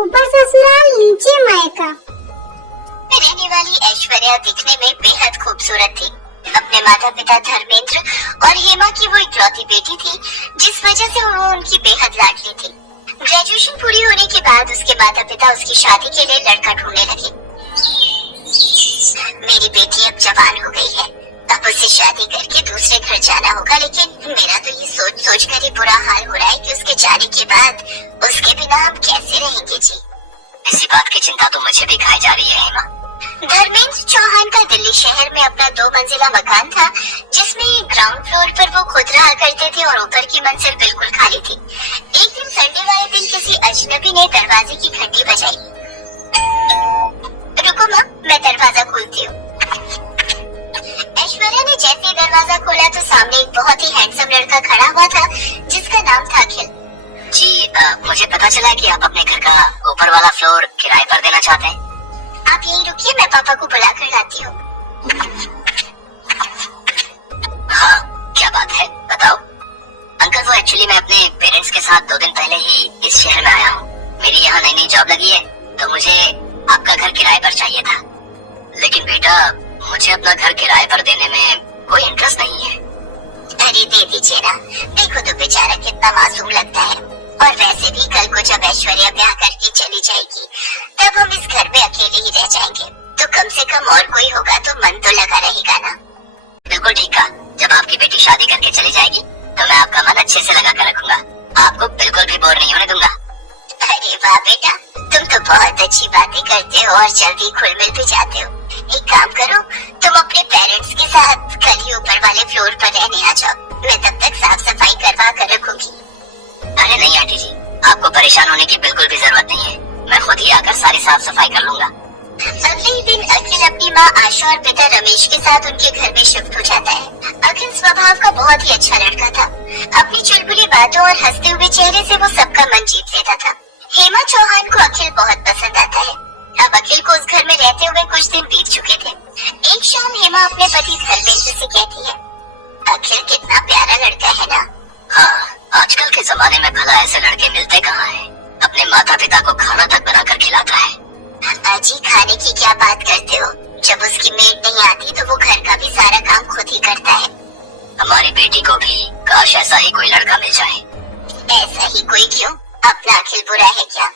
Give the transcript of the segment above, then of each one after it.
ऊपर ससुराल नीचे मायका। रहने वाली ऐश्वर्या दिखने में बेहद खूबसूरत थी। अपने माता पिता धर्मेंद्र और हेमा की वो इकलौती बेटी थी, जिस वजह से वो उनकी बेहद लाडली थी। ग्रेजुएशन पूरी होने के बाद उसके माता पिता उसकी शादी के लिए लड़का ढूंढने लगे। मेरी बेटी अब जवान हो गई है, अब उसे शादी करके दूसरे घर जाना होगा, लेकिन मेरा तो ये सोच सोच कर ही बुरा हाल हो रहा है कि उसके जाने के बाद उसके बिना हम कैसे रहेंगे जी। इसी बात की चिंता तो मुझे भी खाई जा रही है हेमा। धर्मेंद्र चौहान का दिल्ली शहर में अपना 2 मंजिला मकान था, जिसमें ग्राउंड फ्लोर पर वो खुद रहा करते थे और ऊपर की मंजिल बिल्कुल खाली थी। एक दिन संडे वाले दिन किसी अजनबी ने दरवाजे की घंटी बजाई। रुको माँ, मैं दरवाजा खोलती हूँ। ऐश्वर्या ने जैसे ही दरवाजा खोला तो सामने एक बहुत ही हैंडसम लड़का खड़ा हुआ था, जिसका नाम था अखिल। जी मुझे पता चला है कि आप अपने घर का ऊपर वाला फ्लोर किराए पर देना चाहते हैं। आप यहीं रुकिए, मैं पापा को बुला कर लाती हूँ। हाँ क्या बात है, बताओ। अंकल वो एक्चुअली मैं अपने पेरेंट्स के साथ 2 दिन पहले ही इस शहर में आया हूँ। मेरी यहाँ नई जॉब लगी है, तो मुझे आपका घर किराए पर चाहिए था। लेकिन बेटा मुझे अपना घर किराए पर देने में कोई इंटरेस्ट नहीं है। अरे दे दीजिए ना, देखो तो बेचारा कितना मासूम लगता है। और वैसे भी कल को जब ऐश्वर्या ब्याह करके चली जाएगी, तब हम इस घर में अकेले ही रह जाएंगे, तो कम से कम और कोई होगा तो मन तो लगा रहेगा ना। बिल्कुल ठीक कहा, जब आपकी बेटी शादी करके चली जाएगी तो मैं आपका मन अच्छे से लगा कर रखूंगा, आपको बिल्कुल भी बोर नहीं होने दूंगा। अरे वाह बेटा, तुम तो बहुत अच्छी बातें करते हो और जल्दी घुल मिल भी जाते हो। एक काम करो, तुम अपने पेरेंट्स के साथ कल ही ऊपर वाले फ्लोर पर रहने आ जाओ, मैं तब तक साफ सफाई करवा कर रखूंगी। अरे नहीं आंटी जी, आपको परेशान होने की बिल्कुल भी जरूरत नहीं है, मैं खुद ही आकर सारी साफ सफाई कर लूंगा। अगले ही दिन अखिल अपनी माँ आशा और पिता रमेश के साथ उनके घर में शिफ्ट हो जाता है। अखिल स्वभाव का बहुत ही अच्छा लड़का था। अपनी चुलबुली बातों और हंसते हुए चेहरे से वो सबका मन जीत लेता था। हेमा चौहान को अखिल बहुत पसंद आता है। अब अखिल को उस घर में रहते हुए कुछ दिन बीत चुके थे। एक शाम हेमा अपने पति धर्मेंद्र से कहती है, अखिल कितना प्यारा लड़का है ना। हाँ, आजकल के जमाने में भला ऐसे लड़के मिलते कहाँ हैं? अपने माता पिता को खाना तक बनाकर खिलाता है। अजी खाने की क्या बात करते हो, जब उसकी मेड नहीं आती तो वो घर का भी सारा काम खुद ही करता है। हमारी बेटी को भी काश ऐसा ही कोई लड़का मिल जाए। ऐसा ही कोई क्यों, अपना अखिल बुरा है क्या?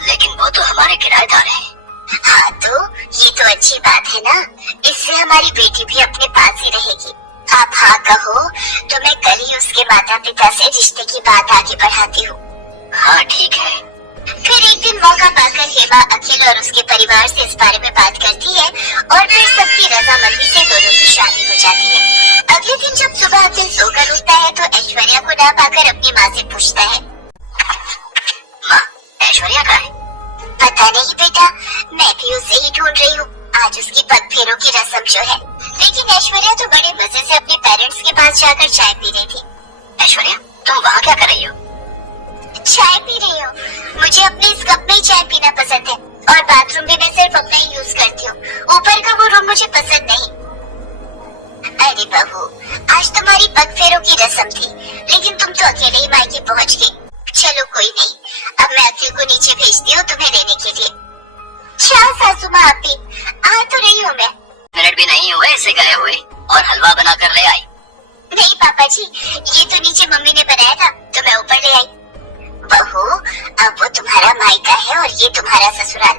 लेकिन वो तो हमारे किराएदार हैं। हाँ तो ये तो अच्छी बात है ना, इससे हमारी बेटी भी अपने पास ही रहेगी। आप हाँ कहो तो मैं कल ही उसके माता पिता से रिश्ते की बात आगे बढ़ाती हूँ। हाँ ठीक है। फिर एक दिन मौका पाकर हेमा अखिल और उसके परिवार से इस बारे में बात करती है और फिर सबकी रजामंदी से दोनों की शादी हो जाती है। अगले दिन जब सुबह अखिल सोकर उठता है तो ऐश्वर्या को ना पाकर अपनी माँ से पूछता है, माँ ऐश्वर्या कहाँ है? पता नहीं बेटा, मैं भी उसे ही ढूंढ रही हूँ। आज उसकी पग फेरों की रस्म जो है। लेकिन ऐश्वर्या तो बड़े मजे से अपने पेरेंट्स के पास जाकर चाय पी रही थी। ऐश्वर्या तुम वहाँ क्या कर रही हो? चाय पी रही हूँ, मुझे अपने इस कप में ही चाय पीना पसंद है और बाथरूम भी मैं सिर्फ अपना ही यूज करती हूँ। ऊपर का वो रूम मुझे पसंद नहीं। अरे बहू, आज तुम्हारी पग फेरों की रस्म थी, लेकिन तुम तो अकेले ही मायके पहुँच गई। चलो कोई नहीं, अब मैं अखिल को नीचे भेजती हूँ तुम्हें लेने के लिए। क्या सासू माँ, आप भी आ तो रही हूँ मैं। मिनट भी नहीं हुए इसे गए हुए और हलवा बना कर ले आई। नहीं पापा जी, ये तो नीचे मम्मी ने बनाया था तो मैं ऊपर ले आई। बहू, अब वो तुम्हारा मायका है और ये तुम्हारा ससुराल।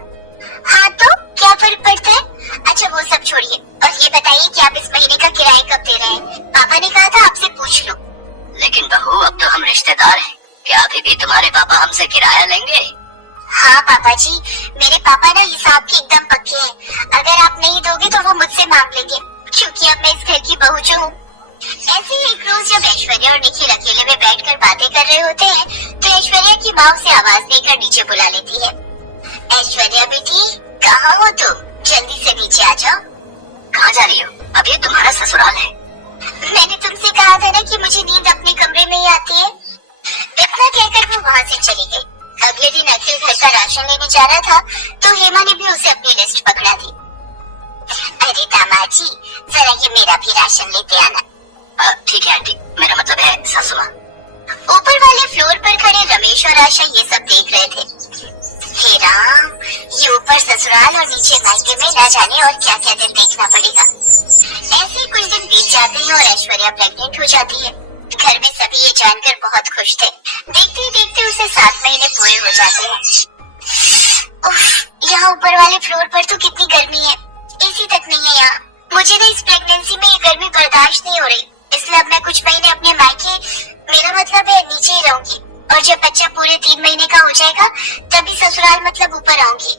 हाँ तो क्या फर्क पड़ता है? अच्छा वो सब छोड़िए और ये बताइए कि आप इस महीने का किराया कब दे रहे हैं? पापा ने कहा था आपसे पूछ लो। लेकिन बहू अब तो हम रिश्तेदार हैं, क्या अभी भी तुम्हारे पापा हमसे किराया लेंगे? हाँ पापा जी, मेरे पापा ना हिसाब के एकदम पक्के हैं। अगर आप नहीं दोगे तो वो मुझसे मांग लेंगे, क्योंकि अब मैं इस घर की बहू जो हूँ। ऐसे ही एक रोज जब ऐश्वर्या और निखिल अकेले में बैठकर बातें कर रहे होते हैं तो ऐश्वर्या की माँ उसे आवाज देकर नीचे बुला लेती है। ऐश्वर्या बेटी, कहाँ हो तुम? जल्दी से नीचे आ जाओ। कहाँ जा रही हो? अब ये तुम्हारा ससुराल है। मैंने तुमसे कहा था ना कि मुझे नींद अपने कमरे में ही आती है। इतना कहकर वो वहाँ से चली गई। अगले दिन अखिल घर का राशन लेने जा रहा था तो हेमा ने भी उसे अपनी लिस्ट पकड़ा दी। अरे दामाद जी, जरा ये मेरा भी राशन लेते आना। ठीक है आंटी, मेरा मतलब है सासू माँ। ऊपर वाले फ्लोर पर खड़े रमेश और आशा ये सब देख रहे थे। हे ऊपर ससुराल और नीचे मायके में ना जाने और क्या क्या दिन देखना पड़ेगा। ऐसे कुछ दिन बीत जाते हैं और ऐश्वर्या प्रेग्नेंट हो जाती है। घर में सभी ये जानकर बहुत खुश थे। देखते देखते उसे 7 महीने पूरे हो जाते हैं। उफ, यहाँ ऊपर वाले फ्लोर पर तो कितनी गर्मी है, एसी तक नहीं है यहाँ। मुझे ना इस प्रेगनेंसी में ये गर्मी बर्दाश्त नहीं हो रही, इसलिए अब मैं कुछ महीने अपने मायके, मेरा मतलब है नीचे ही रहूंगी, और जब बच्चा पूरे 3 महीने का हो जाएगा तभी ससुराल मतलब ऊपर आऊंगी।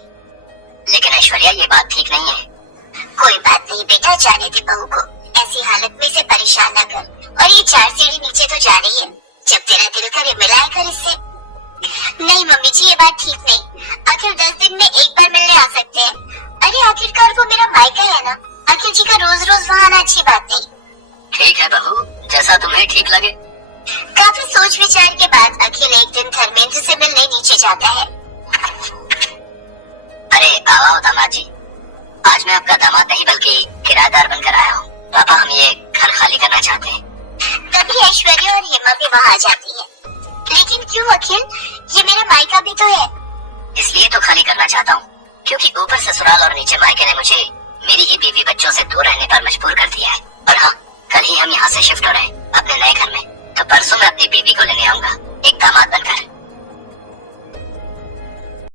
लेकिन ऐश्वर्या ये बात ठीक नहीं है। कोई बात नहीं बेटा, जाने दे बहू को, ऐसी हालत में इसे परेशान न कर। और ये 4 सीढ़ी नीचे तो जा रही है, जब तेरा दिल करे मिलाया कर इससे। नहीं मम्मी जी, ये बात ठीक नहीं, आखिर 10 दिन में एक बार मिलने आ सकते हैं। अरे आखिरकार वो मेरा मायका है ना, अखिल जी का रोज रोज वहाँ आना अच्छी बात नहीं। ठीक है बहू, जैसा तुम्हें ठीक लगे। काफी सोच विचार के बाद अखिल एक दिन धर्मेंद्र से मिलने नीचे जाता है। अरे आओ दामाद जी, आज मैं आपका दामाद नहीं बल्कि किराएदार बनकर आया हूँ। पापा हम ये घर खाली करना चाहते हैं। तभी ऐश्वर्या और हेमा भी वहाँ आ जाती है। लेकिन क्यों अखिल, ये मेरा मायका भी तो है। इसलिए तो खाली करना चाहता हूँ क्योंकि ऊपर ससुराल और नीचे मायके ने मुझे मेरी ही बीवी बच्चों से दूर रहने पर मजबूर कर दिया है। और हाँ, कल ही हम यहाँ से शिफ्ट हो रहे हैं अपने नए घर में, तो परसों मैं अपनी बीवी को लेने आऊंगा एक दामाद बनकर।